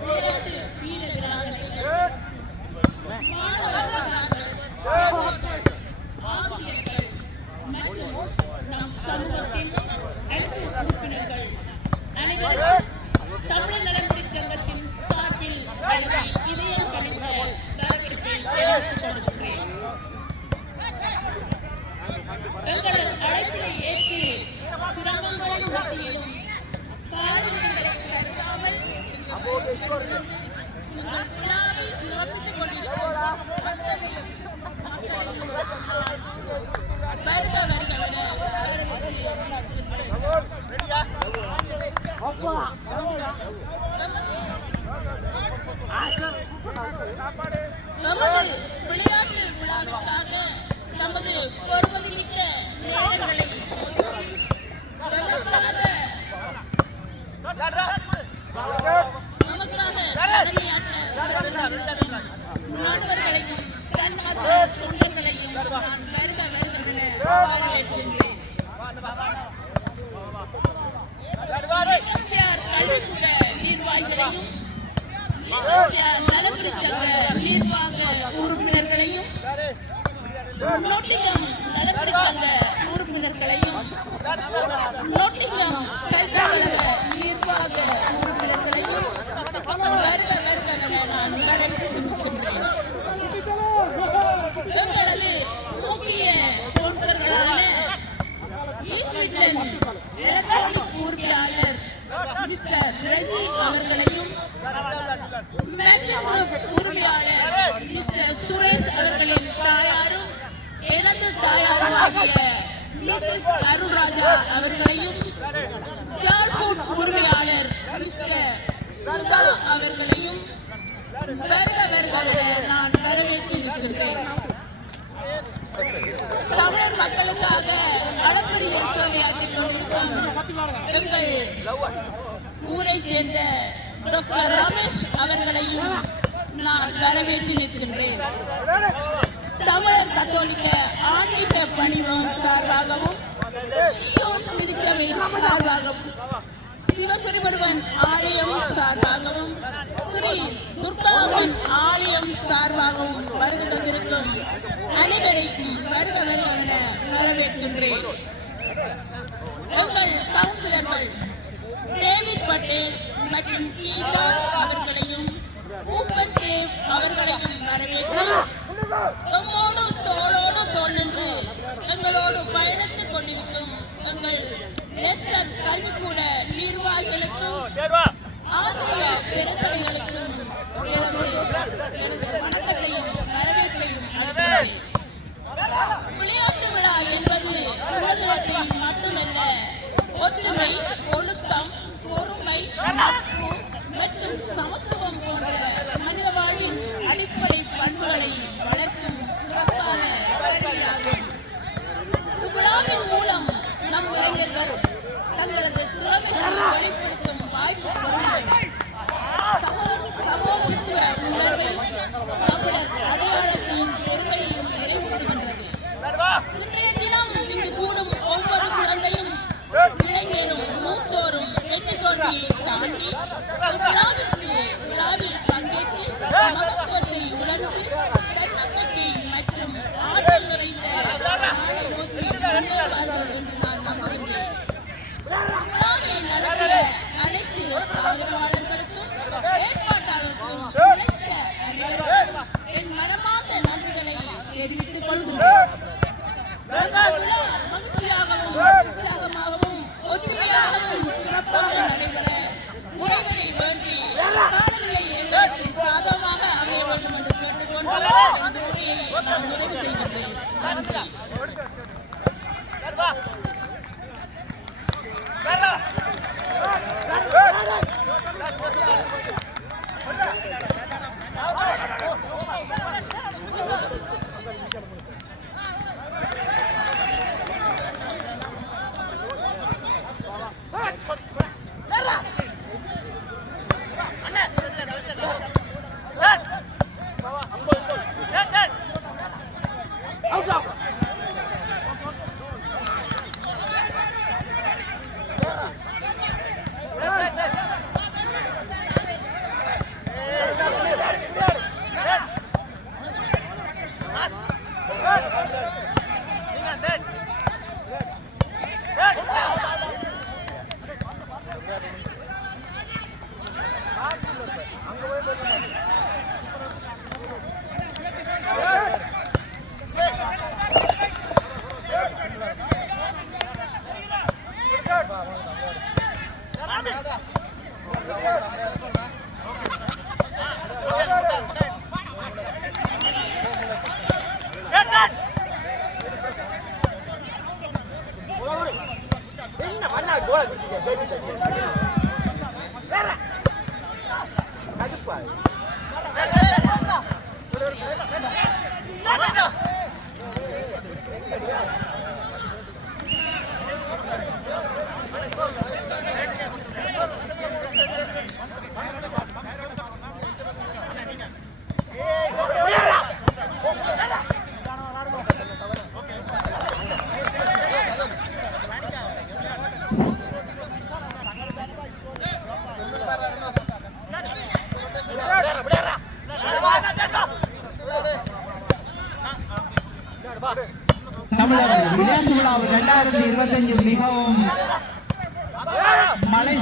விளையாட்டு வீரர்களாக ஆசிரியர்கள் மற்றும் நம் சமூகத்தின் அனைத்து உறுப்பினர்கள் அனைவரும் தமிழர் நலன்புரி சங்கத்தின் சார்பில் இதயம் கணிந்த வரவேற்பை தெரிவித்துக் கொள்கிறேன். எங்களது அழைப்பினை ஏற்று சிரமங்களின் மத்தியிலும் காலநிலைகளுக்கு அருகாமல் விழாவை சிறப்பித்துக் கொண்டிருக்கும் வருக வருக நமது விளையாட்டு விழாவுக்காக நமது பொறுமதிமிக்க நேரங்களை மாணவர்களையும் தன்னார்வ தொண்டர்களையும் நான் வருக வருகின்றன வரவேற்கின்றேன். கல்விக்கூட நிர்வாகிகளையும் நலன்புரி சங்க நிர்வாக உறுப்பினர்களையும் நோட்டிங்கம் நலன்புரி சங்க உறுப்பினர்களையும் நோட்டிங்கம் கல்விக்கழக நிர்வாக உறுப்பினர்களையும் வருக வருக என நான் வரவேற்கின்றேன். எங்களது முக்கிய ஸ்பான்சர்களான ஈஸ்ட்மிட்லண்ட் எலக்ட்ரானிக் உரிமையாளர் மிஸ்டர் ரெஜி அவர்களையும் மேசிவ் குரூப் உரிமையாளர் மிஸ்டர் சுரேஷ் அவர்களின் தாயாரும் எனது தாயாரும் ஆகிய மிஸ்ஸஸ் அருள்ராஜா அவர்களையும் ஜான் ஃபுட் உரிமையாளர் மிஸ்டர் சுதா அவர்களையும் வருக வருக என நான் வரவேற்றிருக்கின்றேன். தமிழர் மக்களுக்காக அளப்பரிய சேவையாற்றிக் கொண்டிருக்கும் எங்கள் ஊரை சேர்ந்த டாக்டர் ரமேஷ் அவர்களையும் நான் வரவேற்று நிற்கின்றேன். தமிழர் கத்தோலிக்க ஆன்மீக பணிமம் சார்பாகவும் சியோன் திருச்சபை சார்பாகவும் சிவசுரிமருவன் ஆலயம் சார்பாகவும் ஸ்ரீ துர்காவன் ஆலயம் சார்பாகவும் வருகை தந்திருக்கும் அனைவரையும் வருக வருக என வரவேற்கின்றேன். எங்கள் கவுன்சிலர்கள் டேவிட் பட்டேல் மற்றும் கீதா அவர்களையும் ஊப்பன் தேவ் அவர்களையும் வரவேற்று எம்மோடு தோளோடு தோள் நின்று எங்களோடு பயணித்துக் கொண்டிருக்கும் எங்கள் லெஸ்டர் கல்விக்கூட நிர்வாகிகளுக்கும் ஆசிரியர் பெருந்தகைகளுக்கும் எனது வணக்கத்தையும் வரவேற்பையும் அளிக்கிறேன். விளையாட்டு விழா என்பது விளையாட்டை மட்டுமல்ல, ஒற்றுமை, ஒழுக்கம், பொறுமை, நட்பு மற்றும் சமத்துவம் போன்ற மனித வாழ்வின் அடிப்படை பண்புகளை வளர்க்கும் சிறப்பான கருவியாகும். இவ்விழாவின் மூலம் நம் இளைஞர்கள் தங்களது திறமைகளை வெளிப்படுத்தும் வாய்ப்பு பெறுகின்றனர். சகோதரத்துவ உணர்வை, தமிழர் அடையாளத்தையும் பெருமையையும் நினைவூட்டுகின்றது. இன்றைய தினம் இங்கு கூடும் ஒவ்வொரு குழந்தையும் இளைஞரும் தமிழர் விளையாட்டு விழா 2025 மிகவும் மலை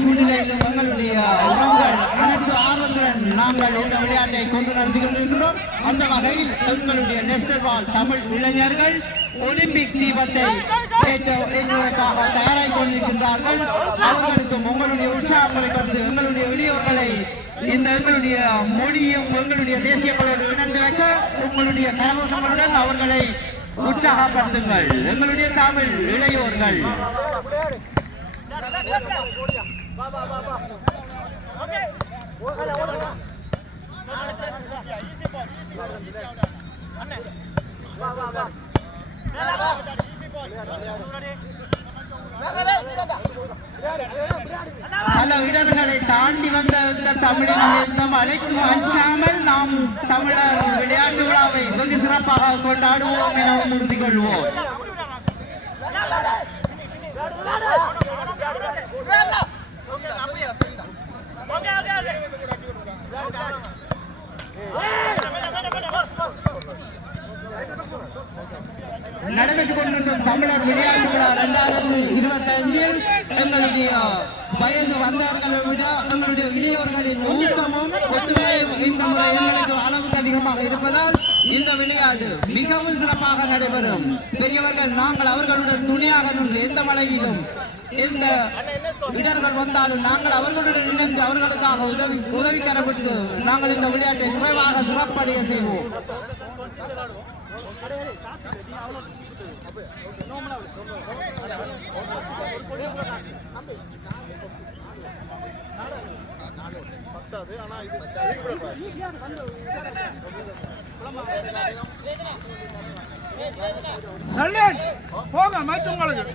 சூழ்நிலையிலும் எங்களுடைய உறவுகள் அனைத்து ஆர்வத்துடன் நாங்கள் இந்த விளையாட்டை கொண்டு நடத்தி கொண்டிருக்கிறோம். அந்த வகையில் எங்களுடைய நேஷனல் பால் தமிழ் இளைஞர்கள் ஒலிம்பிக் தீபத்தை ஏற்றுவதற்காக தயாராகி கொண்டிருக்கின்றார்கள். அவர்களுக்கும் உங்களுடைய உற்சாகங்களை கொடுத்து எங்களுடைய இளையோர்களை இந்த எங்களுடைய மொழியும் எங்களுடைய தேசியங்களோடு இணைந்து வைக்க உங்களுடைய கரகோஷங்களுடன் அவர்களை உற்சாகப்படுத்துங்கள். எங்களுடைய தமிழ் இளையோர்கள் பல இடர்களை தாண்டி வந்த இந்த தமிழினம் இந்த மலைக்கு அஞ்சாமல் நாம் தமிழர் விளையாட்டு விழாவை வெகு சிறப்பாக கொண்டாடுவோம் எனவும் உறுதி கொள்வோம். நடைபெற்றுக் கொண்டிருக்கும் தமிழர் விளையாட்டு விழா 2025 எங்களுடைய வயது வந்தவர்களை விட எங்களுடைய இளையோர்களின் ஊக்கமும் ஒற்றுமையும் இந்த முறை எங்களுக்கு அளவுக்கு அதிகமாக இருப்பதால் இந்த விளையாட்டு மிகவும் சிறப்பாக நடைபெறும். பெரியவர்கள் நாங்கள் அவர்களுடன் துணையாக நின்று எந்த மலையிலும் எந்த இடர்கள் வந்தாலும் நாங்கள் அவர்களுடன் இணைந்து அவர்களுக்காக உதவி கரப்பட்டு நாங்கள் இந்த விளையாட்டை நிறைவாக சிறப்படைய செய்வோம். போங்க மைத்தவங்களுக்கு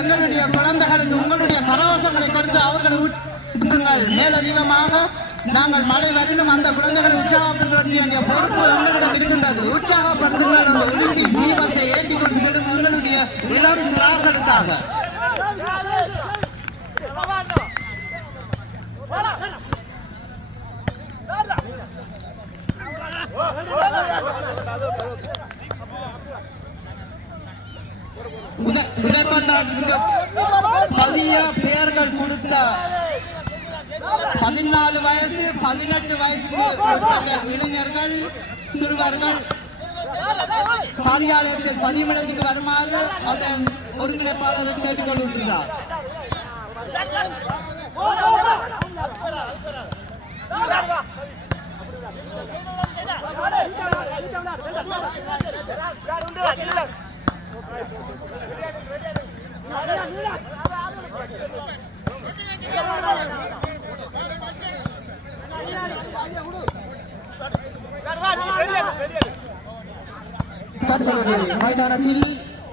எங்களுடைய குழந்தைகளுக்கு உங்களுடைய கரகோஷங்களை கொடுத்து அவர்களை ஊற்றுங்கள். மேலதிகமாக நாங்கள் மழை வரணும் அந்த குழந்தைகளை உற்சாகப்படுத்த வேண்டிய பொறுப்பு உங்களிடம் இருக்கின்றது. உற்சாகப்படுத்துங்கள். நம்ம ஒலிம்பிக் தீபத்தை ஏற்றிக் கொண்டு செல்லும் உங்களுடைய இளம் சிறார்களுக்காக உதைப்பந்தாட்டத்துக்கு பதிய பெயர்கள் கொடுத்த 14 வயசு 18 வயசுக்கு உட்பட்ட இளைஞர்கள் சிறுவர்கள் காரியாலயத்தில் பதிவிடத்துக்கு வருமாறு அதன் ஒருங்கிணைப்பாளர் கேட்டுக்கொண்டிருக்கிறார். தற்போது மைதானத்தில்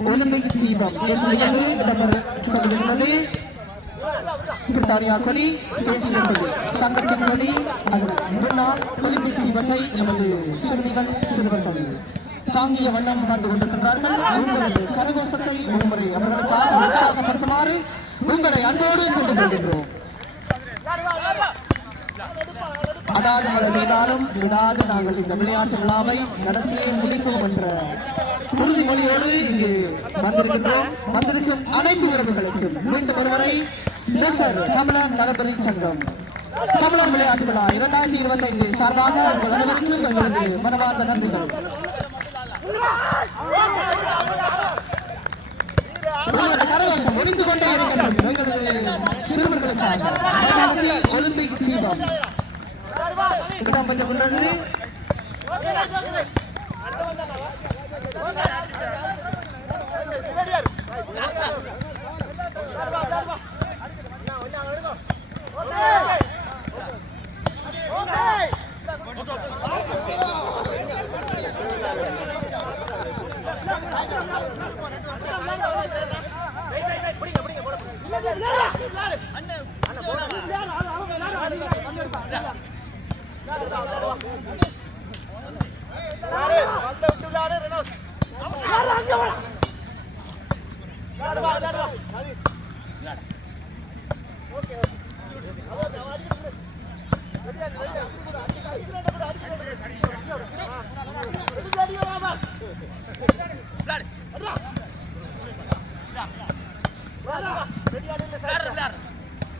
ஒலிம்பிக் தீபம் ஏற்று நிகழ்வு இடம்பெற்றுக் கொண்டிருக்கிறது. பிரித்தானியா கொடி, தேசிய கொடி, சங்கத்தின் கொடி, அதன் முன்னாள் ஒலிம்பிக் தீபத்தை எமது சிறுமிகள் சிறுவர்கள் தாங்கிய வண்ணம் வந்து கொண்டிருக்கின்றார்கள். உங்களது கரகோஷத்தை ஒருமுறை அவர்களுக்காக உற்சாகப்படுத்துமாறு உங்களை அன்போடு கொண்டு வருகின்றோம். அடாத மழை பெய்தாலும் விடாது நாங்கள் இந்த விளையாட்டு விழாவை நடத்தியே முடிப்போம் என்ற உறுதிமொழியோடு இங்கு வந்திருக்கும் அனைத்து உறவுகளுக்கும் மீண்டும் ஒருவரை லெஸ்டர் தமிழர் நலப்பரி சங்கம் தமிழர் விளையாட்டு விழா 2025 சார்பாக உங்கள் அனைவருக்கும் எங்களது மனமார்ந்த நன்றிகள். கரகோஷம் ஒழிந்து கொண்டே இருக்கின்றது எங்களது சிறுவர்களுக்காக ஒலிம்பிக் தீபம் இடம்பெற்றுக் கொண்டிருந்தது.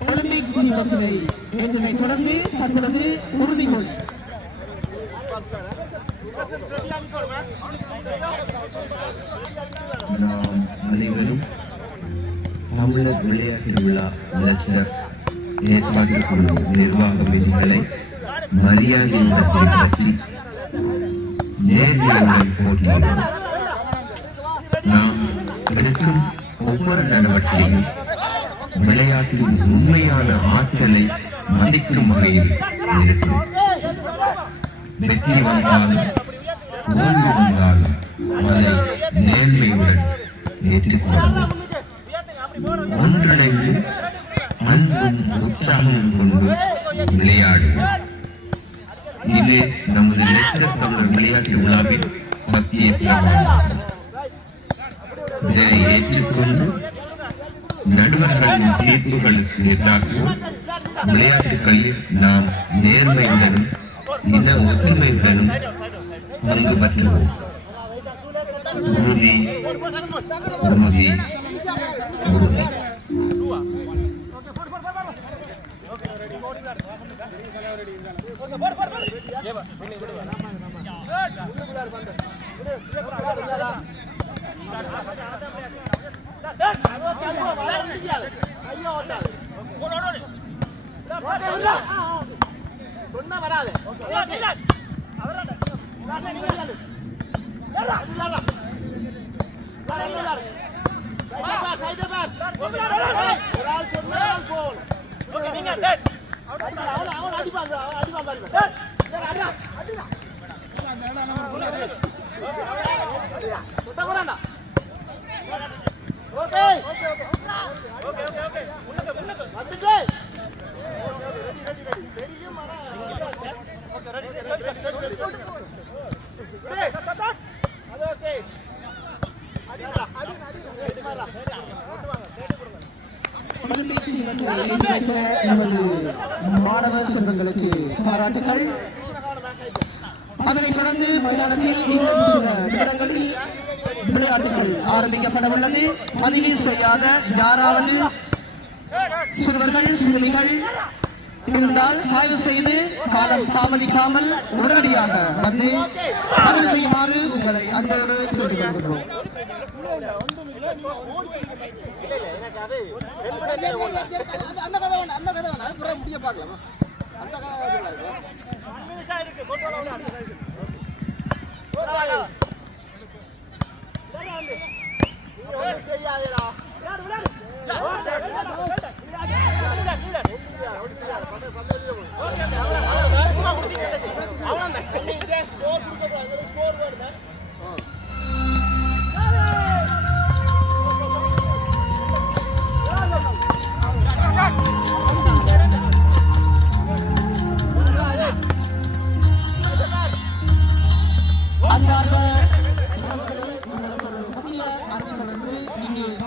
ஒலிம்பிக் தீபத்தினை இதனை தொடர்ந்து தற்பொழுது உறுதிமொழி. நாம் அனைவரும் தமிழர் விளையாட்டு விழா லெஸ்டர் ஏற்பாட்டு குழு நிர்வாக விதிகளை மரியாதையுடன் பின்பற்றி நேர்மையுடன் போட்டியிடும். நாம் எடுக்கும் ஒவ்வொரு நடவடிக்கையும் விளையாட்டின் உண்மையான ஆற்றலை மதிக்கும் வகையில் இருக்கும். வெற்றி வந்தாலும் தோல்வி வந்தாலும் அதை நேர்மையுடன் ஏற்றுக்கொள்வோம். ஒன்றிணைந்து அன்பும் உற்சாகம் கொண்டு விளையாடுவோம். இது நமது லெஸ்டர் தமிழர் விளையாட்டு விழாவின் சத்திய பிரமாணம். இதனை ஏற்றுக்கொண்டு நடுவர்களின் தீர்ப்புகளுக்கு எதிராகவும் விளையாட்டுகளில் நாம் நேர்மையுடனும் இன ஒற்றுமையுடனும் பங்கு பற்றுவோம். உறுதி உறுதி உறுதி. சொன்ன வராது ஒலிம்பிக் தீபத்தை நமது மாணவர் செல்வங்களுக்கு பாராட்டுகள். அதனைத் தொடர்ந்து மைதானத்தில் இன்னும் சில நிமிடங்களில் விளையாட்டுகள் ஆரம்பிக்கப்பட உள்ளது. பதிவு செய்யாத யாராவது சிறுவர்கள் சிறுமிகள் இருந்தால் தயவு செய்து காலம் தாமதிக்காமல் உடனடியாக வந்து பதிவு செய்யுமாறு உங்களை அன்போடு கேட்டுக்கொள்கிறோம்.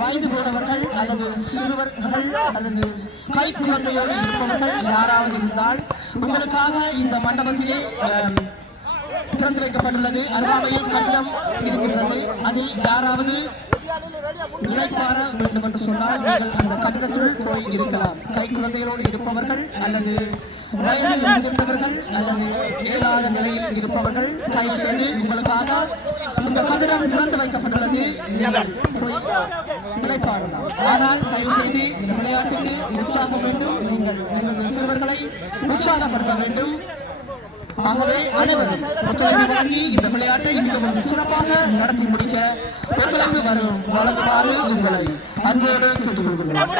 வயது போனவர்கள் அல்லது சிறுவர்கள் அல்லது கை குழந்தையோடு இருப்பவர்கள் யாராவது இருந்தால் உங்களுக்காக இந்த மண்டபத்திலே திறந்து வைக்கப்பட்டுள்ளது. அருகாமையில் கட்டிடம் இருக்கின்றது. அதில் யாராவது இளைப்பாற வேண்டும் என்று சொன்னால் நீங்கள் அந்த கட்டிடத்தில் போய் இருக்கலாம். கை குழந்தைகளோடு இருப்பவர்கள் அல்லது வயதில் முதிர்ந்தவர்கள் அல்லது இயலாத நிலையில் இருப்பவர்கள் தயவு செய்து உங்களுக்காக இந்த கட்டிடம் திறந்து வைக்கப்பட்டுள்ளது. நீங்கள் போய் இளைப்பாறலாம். ஆனால் தயவு செய்து இந்த விளையாட்டுக்கு உற்சாகம் வேண்டும். நீங்கள் உங்களது சிறுவர்களை உற்சாகப்படுத்த வேண்டும். ஆகவே அனைவரும் ஒத்துழைப்பு வழங்கி இந்த விளையாட்டை மிகவும் சிறப்பாக நடத்தி முடிக்க ஒத்துழைப்பு வழங்குமாறு உங்களை அன்போடு கேட்டுக்கொள்கிறோம்.